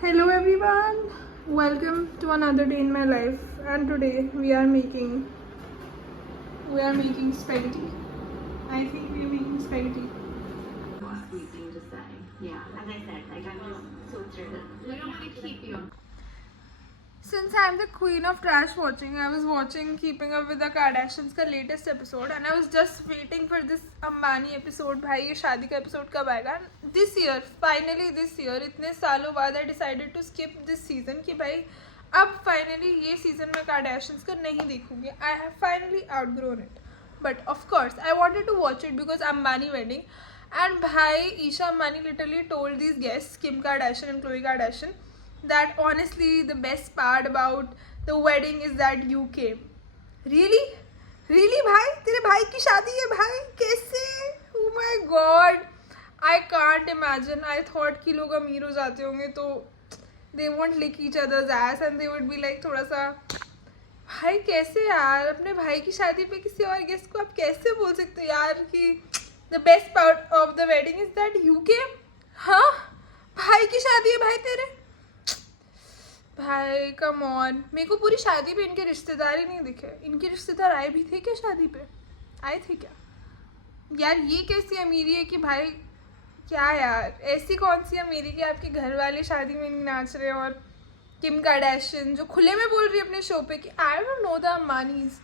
Hello everyone, welcome to another day in my life, and today we are making spaghetti. I think we are making spaghetti. Sweet thing to say. Yeah, as I said, like I'm just so thrilled. We don't want to keep you. Since I'm the queen of trash watching, I was watching Keeping Up with the Kardashians का latest episode, and I was just waiting for this Ambani episode. भाई ये शादी का episode कब आएगा? This year, finally this year, इतने सालों बाद I decided to skip this season कि भाई अब finally ये season में Kardashians का नहीं देखूंगी. I have finally outgrown it. But of course, I wanted to watch it because Ambani wedding, and भाई Isha Ambani literally told these guests Kim Kardashian and Khloe Kardashian that honestly the best part about the wedding is that you came. Really भाई तेरे भाई की शादी है भाई कैसे? Oh my god, I can't imagine. I thought कि लोग अमीर हो जाते होंगे तो they won't lick each other's ass and they would be like थोड़ा सा भाई कैसे यार अपने भाई की शादी पे किसी और गेस्ट को आप कैसे बोल सकते हो यार कि the best part of the wedding is that you came? हाँ भाई की शादी है भाई तेरे भाई कम ऑन. मेरे को पूरी शादी पे इनके रिश्तेदार ही नहीं दिखे. इनके रिश्तेदार आए भी थे क्या शादी पे? आए थे क्या यार? ये कैसी अमीरी है कि भाई क्या यार, ऐसी कौन सी अमीरी कि आपके घर वाले शादी में नहीं नाच रहे और किम कार्दाशियन जो खुले में बोल रही है अपने शो पे कि I don't know the Ambanis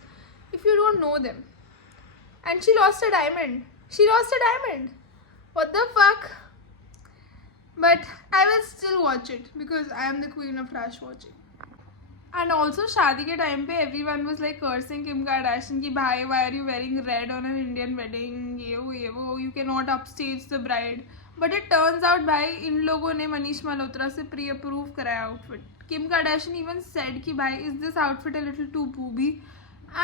if you don't know them and she lost a diamond. What the fuck. But I will still watch it because I am the queen of trash watching. And also शादी के time पे everyone was like cursing Kim Kardashian कि भाई why are you wearing red on an Indian wedding, ये वो you cannot upstage the bride. But it turns out भाई इन लोगों ने मनीष मल्होत्रा से प्री अप्रूव कराया outfit. Kim Kardashian even said कि भाई is this outfit a little too booby,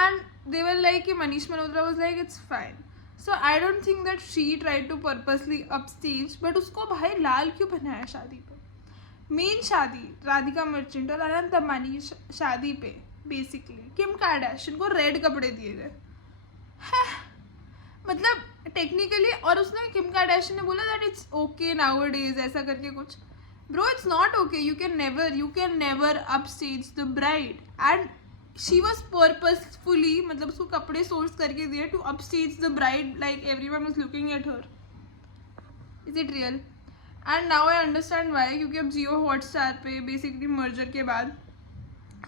and they were like कि Manish Malhotra was like it's fine. So I don't think that she tried to purposely upstage, but उसको भाई लाल क्यों पहनाया शादी पे? Main शादी राधिका मर्चेंट और अनंत अंबानी शादी पे बेसिकली किम कार्दाशियन को रेड कपड़े दिए गए. मतलब टेक्निकली, और उसने किम कार्दाशियन ने बोला दैट इट्स ओके नाउअडेज ऐसा करके कुछ. Bro it's not okay. You can never upstage the bride and she was purposefully मतलब उसको कपड़े सोर्स करके दिए to upstage the bride like everyone was looking at her. Is it real? And now I understand why, क्योंकि अब जियो Hotstar पे basically merger के बाद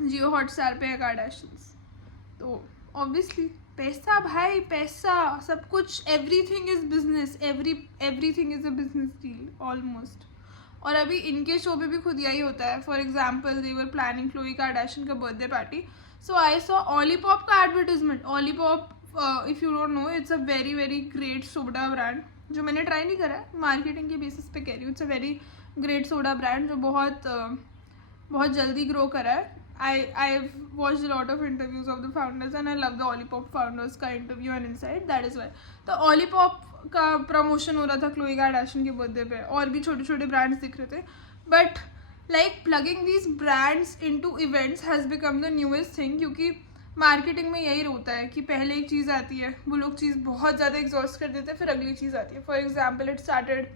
जियो हॉटस्टार पे है कार्दाशियंस, तो ऑब्वियसली पैसा भाई पैसा सब कुछ. Everything is business. Everything is a business deal almost. और अभी इनके शो पे भी खुद यही होता है. For example they were planning Chloe Kardashian का birthday party. So I saw Olipop का advertisement. Olipop if you don't know it's a very very great soda brand जो मैंने ट्राई नहीं करा है, मार्केटिंग के बेसिस पे कह रही हूँ. It's a very great soda brand जो बहुत जल्दी ग्रो करा है. I've watched a lot of interviews of the founders and I love the Olipop founders का interview and insight. That is why तो Olipop का प्रमोशन हो रहा था क्लोई कार्दाशियन के बर्थडे पे और भी छोटे छोटे ब्रांड्स दिख रहे थे. But like plugging these brands into events has become the newest thing, क्योंकि मार्केटिंग में यही होता है कि पहले एक चीज़ आती है, वो लोग चीज़ बहुत ज़्यादा एग्जॉस्ट कर देते हैं, फिर अगली चीज़ आती है. For example it started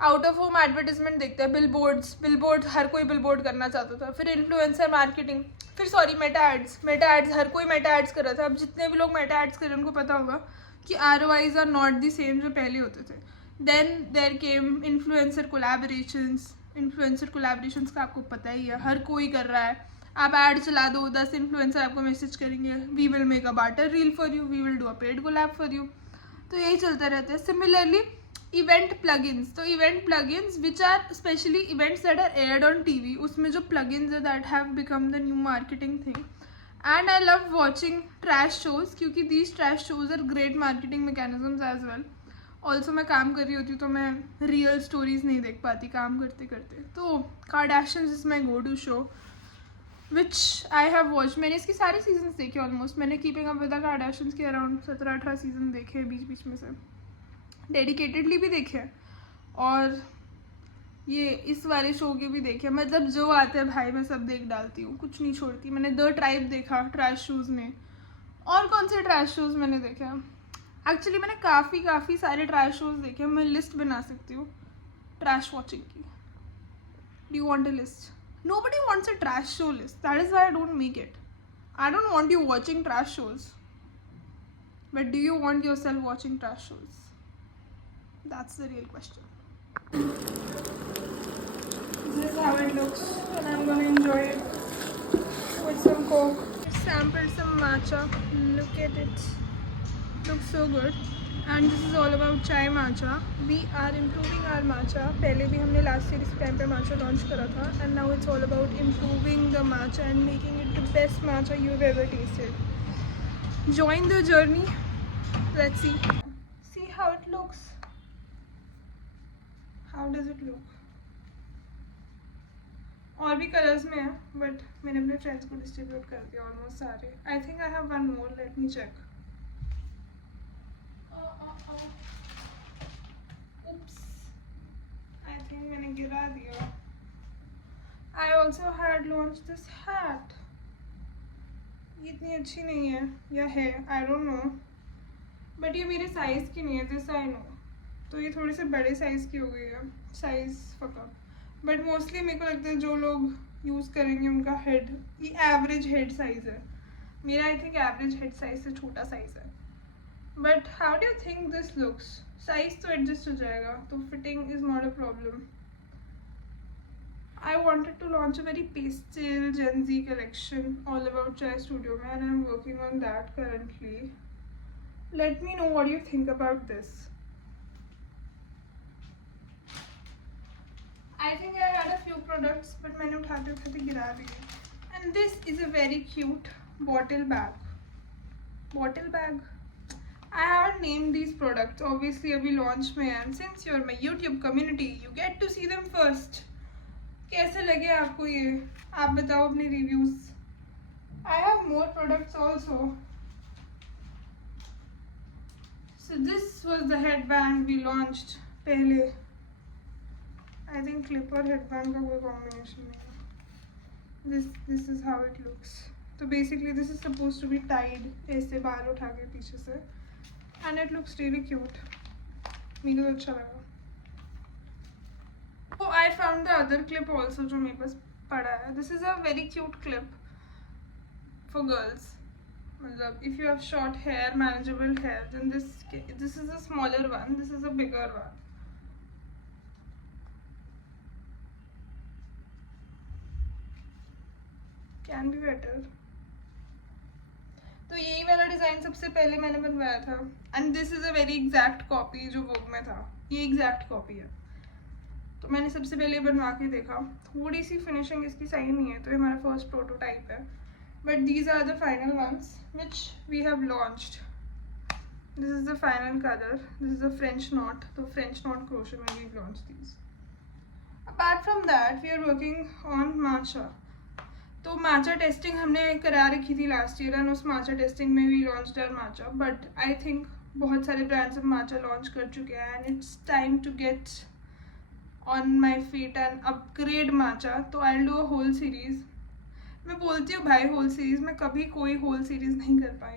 out of home advertisement देखते हैं, बिलबोर्ड हर कोई बिलबोर्ड करना चाहता था. फिर इन्फ्लुएंसर मार्केटिंग, फिर मेटा एड्स हर कोई मेटा एड्स कर रहा था. अब जितने भी लोग मेटा एड्स कर रहे हैं उनको पता होगा कि ROIs are not the same जो पहले होते थे. Then there came influencer collaborations का आपको पता ही है, हर कोई कर रहा है. आप ऐड चला दो, 10 इन्फ्लुएंसर आपको मैसेज करेंगे, we will make a barter reel for you, we will do a paid collab for you. तो यही चलता रहता है. सिमिलरली इवेंट प्लगइन्स, तो event plugins which are specially events that are aired on TV, उसमें जो plugins है that have become the new marketing thing. And I love watching trash shows क्योंकि these trash shows are great marketing mechanisms as well. Also मैं काम कर रही होती हूँ तो मैं रियल स्टोरीज नहीं देख पाती काम करते करते. तो Kardashians is my go to show which I have watch. मैंने इसकी सारे सीजन्स देखे ऑलमोस्ट. मैंने keeping up with the Kardashians के अराउंड 17-18 सीजन देखे बीच बीच में से, डेडिकेटेडली भी देखे और ये इस वाले शो के भी देखे. मतलब जो आते हैं भाई मैं सब देख डालती हूँ, कुछ नहीं छोड़ती. मैंने द ट्राइब देखा ट्रैश शोज में. और कौन से ट्रैश शोज मैंने देखे? एक्चुअली मैंने काफ़ी सारे ट्रैश शोज देखे. मैं लिस्ट बना सकती हूँ ट्रैश वॉचिंग की. Do you want a list? Nobody wants a trash show list. That is why I don't make it. I don't want you watching trash shows. But do you want yourself watching trash shows? That's the real question. This is how it looks, and I'm gonna enjoy it with some Coke. Sampled some matcha. Look at it. Looks so good. And this is all about chai matcha. We are improving our matcha. पहले भी हमने last year इस time पे matcha launch करा था, and now it's all about improving the matcha and making it the best matcha you've ever tasted. Join the journey. Let's see. See how it looks. How does it look? और भी colours में है, but मैंने अपने friends को distribute कर दिया almost सारे. I think I have one more. Let me check. Oops. I think मैंने गिरा दिया. I also had launched this hat. ये इतनी अच्छी नहीं है या है, I don't know. बट ये मेरे साइज़ की नहीं है, this I know. तो ये थोड़े से बड़े साइज़ की हो गई है. Size fuck up. बट मोस्टली मेरे को लगता है जो लोग यूज़ करेंगे उनका हेड, ये एवरेज हेड साइज़ है. मेरा I think average head size से छोटा साइज़ है. But how do you think this looks? Size तो एडजस्ट हो जाएगा, तो fitting is not a problem. I wanted to launch a very pastel Gen Z collection all about Chai Studio में, and I'm working on that currently. Let me know what you think about this. I think I had a few products, but मैंने उठाते उठाते गिरा दिए. And this is a very cute bottle bag. Bottle bag. I haven't named these products. Obviously अभी launch में है, and since you're my YouTube community, you get to see them first. कैसे लगे आपको ये? आप बताओ अपने reviews. I have more products also. So this was the headband we launched पहले. I think clip और headband का कोई combination नहीं है. This is how it looks. So basically this is supposed to be tied ऐसे बाल उठा के पीछे से, and it looks really cute. मेरे को अच्छा लगा. Oh, I found the other clip also जो मेरे पास पड़ा है. This is a very cute clip for girls. मतलब if you have short hair, manageable hair, then this is a smaller one. This is a bigger one. Can be better. तो यही वाला design सबसे पहले मैंने बनवाया था. And this is a very exact copy जो Vogue में था. ये exact copy है. तो मैंने सबसे पहले बनवा के देखा. थोड़ी सी फिनिशिंग इसकी सही नहीं है, तो ये हमारा फर्स्ट प्रोटोटाइप है. But these are the final ones which we have launched. This is the final colour. This is a French knot. तो फ्रेंच नॉट क्रोशे में we launch these. Apart from that we are working on matcha. तो matcha testing हमने करा रखी थी last year, and उस matcha tasting में we launched our matcha. But I think बहुत सारे ब्रांड्स अब माचा लॉन्च कर चुके हैं, and it's time to get on my feet and upgrade matcha. तो I'll do a whole series. मैं बोलती हूँ भाई whole series, मैं कभी कोई whole series नहीं कर पाई.